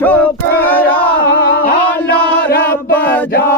छोकरा अल्लाह रब जा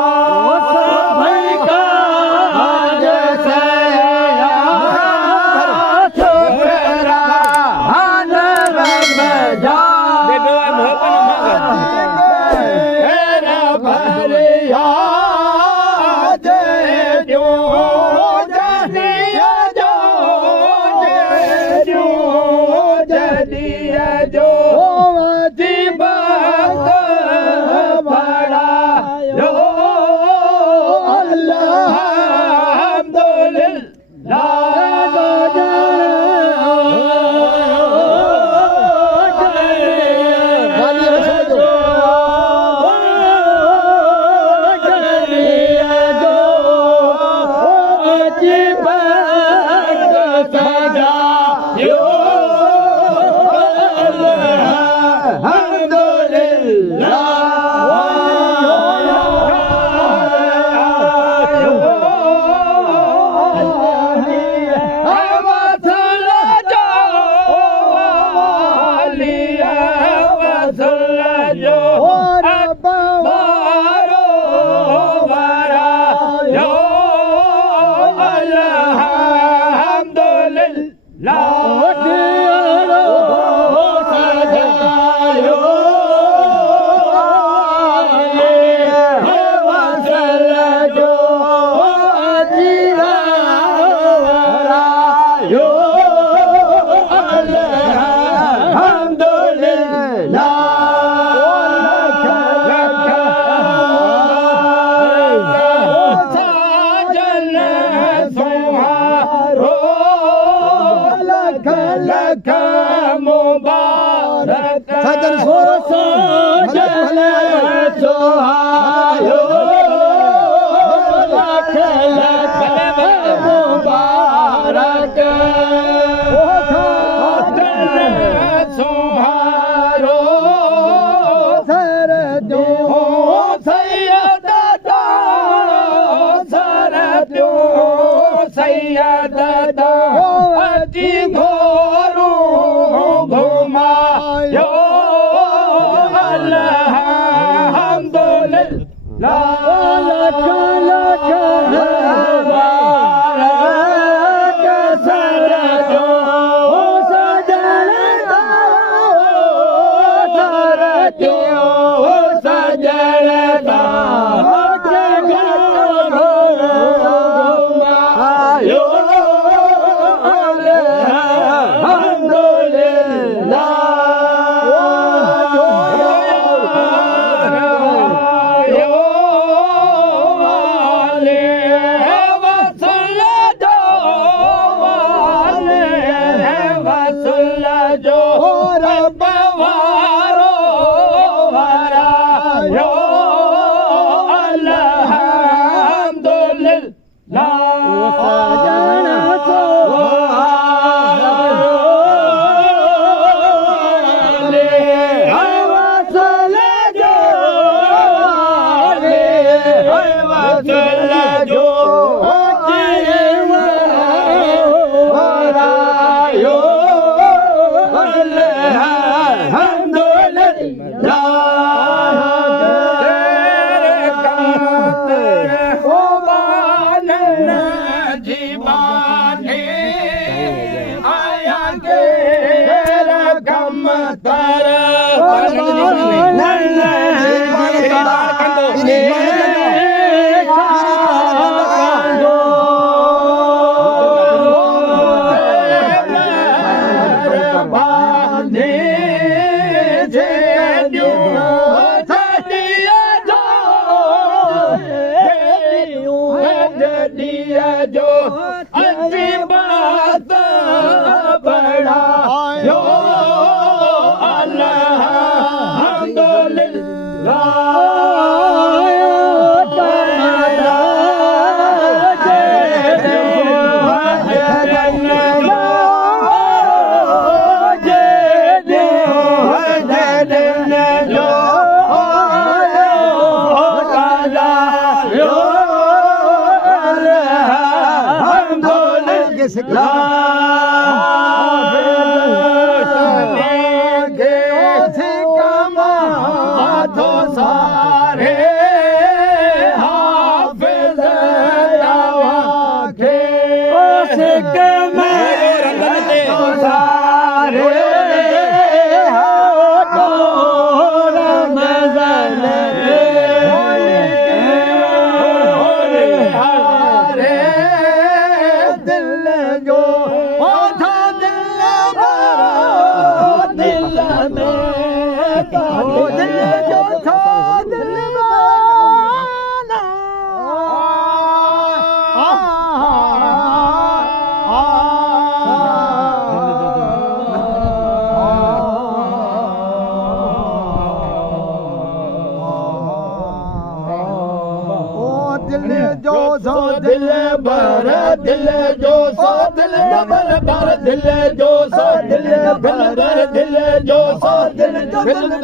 सो दिल भर दिल जो सो दिल भर दिल जो सो दिल भर दिल जो सो दिल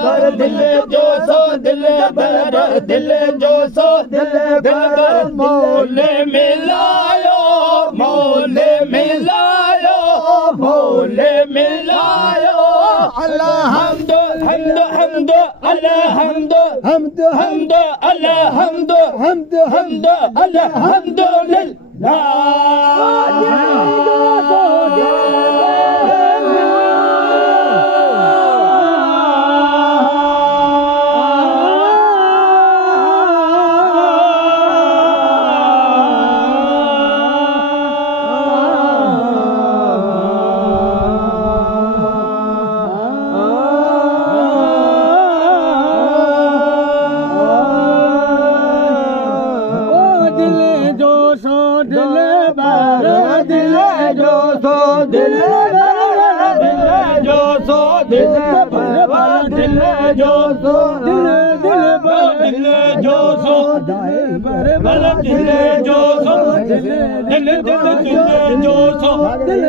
भर दिल जो सो दिल भर दिल जो सो दिल भर मोले मिलायो मोले मिलायो मोले मिलायो अल्लाह हमद हमद हमद अल्लाह हमद हमद हमद अल्लाह हमद हमद हमद अल्लाह हम्दुलिल्लाह दिल जो सो दिल भर दिल जो सो दिल दिल जो सो भर दिल जो सो दिल दिल जो सो दिल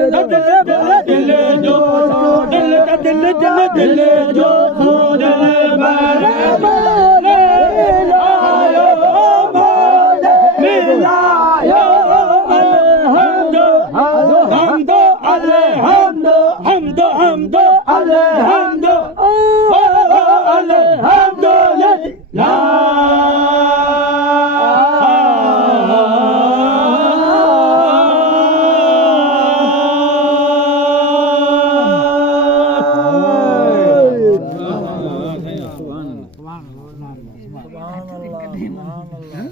दिल जो सो दिल दिल दिल जो सो दिल भर मिलायो हमद हमद हमद हमद हमद हमद